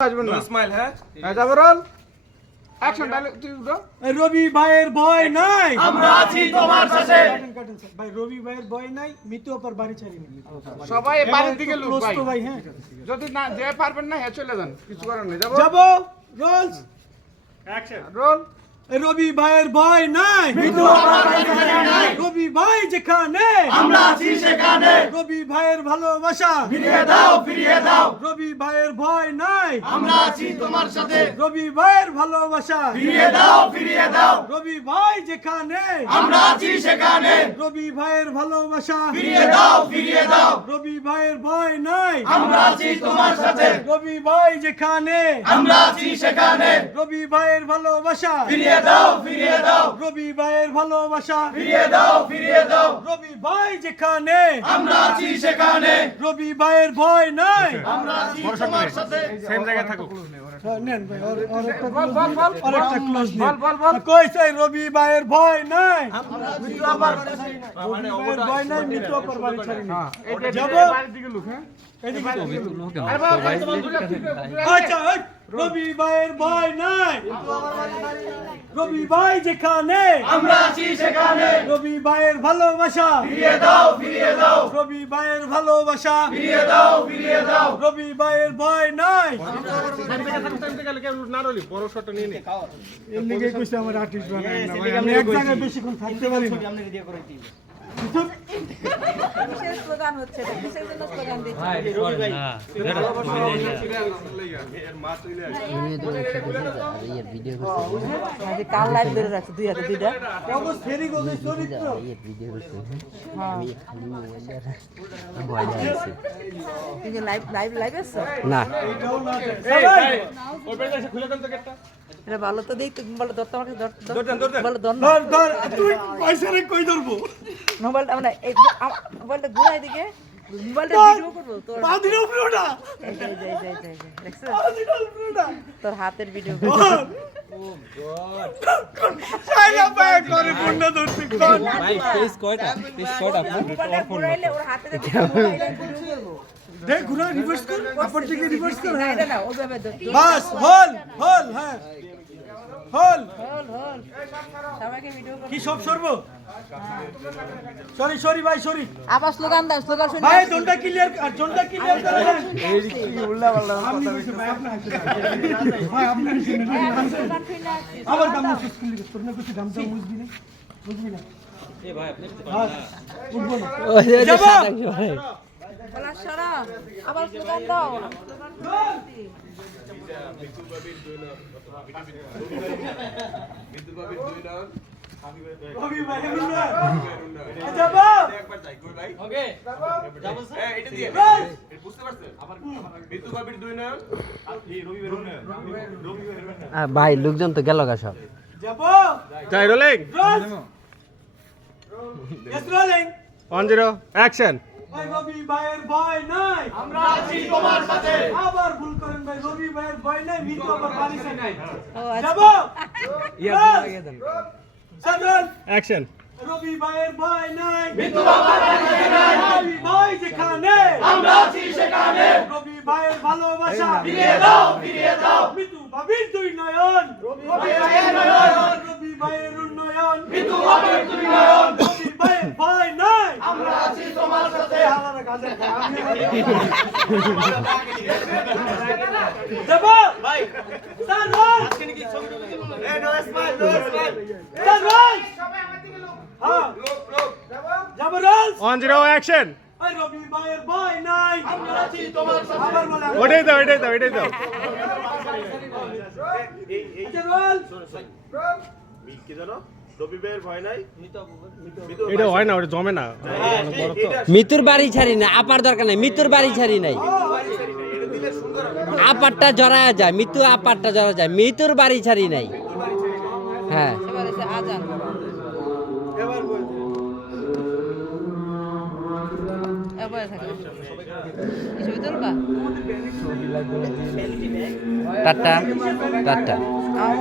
smile হ্যাঁ জাবরুল action dialogue তুই উঠো রবি ভাইয়ের ভয় নাই আমরা আছি তোমার সাথে ভাই রবি ভাইয়ের ভয় নাই মিতু অপর বাড়ি ছাড়ি নি সবাই বাড়ির দিকে লোক ভাই ভাই হ্যাঁ যদি না যে পারবেন না হে চলে যান কিছু করার নেই যাব রোলস অ্যাকশন রোল রবি ভাইয়ের ভয় নাই মিতু আমার কাছে নাই রবি ভাই যেখানে আমরা আছি সেখানে রবি ভাইয়ের ভালোবাসা ফিরিয়ে দাও রবি ভাইয়ের ভয় নাই আমরা আছি তোমার সাথে রবি ভাইয়ের ভালোবাসা ফিরিয়ে দাও রবি ভাই যেখানে আমরা আছি সেখানে রবি ভাইয়ের ভালোবাসা ফিরিয়ে দাও রবি ভাইয়ের ভয় নাই আমরা আছি তোমার সাথে রবি ভাই যেখানে আমরা আছি সেখানে রবি ভাইয়ের ভালোবাসা ফিরিয়ে দাও রবি ভাইয়ের ভালোবাসা ফিরিয়ে দাও রবি ভাই যেখানে আমরা আছি সেখানে রবি ভাইয়ের ভয় নাই আমরা আছি তোমার সাথে সেম জায়গায় থাকো নেন ভাই বল আরেকটা ক্লোজ নেন বল কইছে রবি ভাইয়ের ভয় নাই মিতু আমার রবি ভাইয়ের ভয় নাই মিতু অপর বাড়ি ছাড়ি নি এটা যাব বাড়ির দিকে লোক হ্যাঁ এদিকে আরে বাবা আচ্ছা রবি ভাইয়ের ভয় নাই রবি ভাই যেখানে আমরা আছি সেখানে রবি ভাইয়ের ভালোবাসা ফিরিয়ে দাও রবি ভাইয়ের ভালোবাসা ফিরিয়ে দাও রবি ভাইয়ের ভয় নাই না রলি বড় শটটা নিয়ে নে এমনি কে কইছে আমার আর্টিস্ট বানায় না ভাই আমি এক জায়গায় বেশিক্ষণ থাকতে পারি না বিশেষ স্লোগান হচ্ছে এটা বিশেষ জন্য স্লোগান দিচ্ছে যে কাল লাইভ ধরে রাখছে দুই হাতে দুইটা কবস ফেরি গলে চরিত্র তুই যে লাইভ লাইভ লাইভ আসছো এটাও না ওই পেজে এসে খুলে দেন তো গেটটা এটা ভালো তো দেখতে বলো ধরতে আমাকে বলো ধর ধর তুই পয়সা রে কই ধরবো মোবাইলটা মানে এই মোবাইলটা ঘুরাই দিকে মোবাইলটা ভিডিও করবো তোর বাদির উপরে ওটা এই দেখছো বাদির উপরে ওটা তোর হাতের ভিডিও সাইরা পায় করে গুন্ডা ধরতে কোন মোবাইলটা ঘুরাইলে ওর হাতে মোবাইলটা ভিডিও করবো দেখ ঘুরা রিভার্স কর আপন থেকে রিভার্স কর হ্যাঁ এটা না ওইভাবে ধর বাস হল হ্যাঁ হল হল সবাইকে ভিডিও করবো কি সব সরব সরি ভাই সরি আবার স্লোগান দাও স্লোগান শুনি ভাই জোনটা ক্লিয়ার আর জোনটা ক্লিয়ার করে দেন এই কি উল্টা পাল্টা আপনি কইছে ভাই আপনি ভাই আপনি স্লোগান শুনি না আবার দাম মুস ক্লিয়ার তোর না কিছু দাম বুঝবি না এ ভাই আপনি উঠবো না যাবো বলা সরা আবার স্লোগান দাও রবি ভাই রুনা যাবো একবার যাই কই ভাই ওকে যাবো স্যার এটা দিয়ে বুঝতে পারছেন আবার বিদ্যুৎ কবির দুই নয়ন এই রবি ভাই লোকজন তো গেল গা সব যাবো যাই রোলিং ইয়েস রোলিং 10 অ্যাকশন ভাই রবি ভাইয়ের ভয় নাই আমরা আছি তোমার সাথে আবার ভুল করেন ভাই রবি ভাইয়ের ভয় নাই মিতু আবার বাড়ি ছাড়ি নাই ও আচ্ছা যাবো সাদল অ্যাকশন রবি ভাইয়ের ভয় নাই মিতু আমার কাছে নাই রবি ভাই যেখানে আমরা আছি সেখানে রবি ভাইয়ের ভালোবাসা ফিরিয়ে দাও মিতু ভাবির দুই নয়ন রবি ভাইয়ের নয়ন রবি ভাইয়ের উন্নয়ন মিতু আমার দুই নয়ন রবি ভাইয়ের ভয় নাই আমরা আছি তোমার সাথে হালারা গাজা যাবো ভাই সাদল নো স্মাইল সাদল হ্যাঁ যাবো রোল 10 অ্যাকশন আই রবি ভাইয়ের ভয় নাই আমরা আছি তোমার সাথে আবার বলে ওটাই দাও আচ্ছা রোল কি জানো রবি ভাইয়ের ভয় নাই এটা হয় না ওটা জমে না বড় তো মিতুর বাড়ি ছাড়ি না আপার দরকার নাই মিতুর বাড়ি ছাড়ি নাই আপারটা জড়া যায় মিতু আপারটা জড়া যায় মিতুর বাড়ি ছাড়ি নাই হ্যাঁ এবার এসে আজান এবার থাকে ছবি তুলবা টাটা টাটা আমার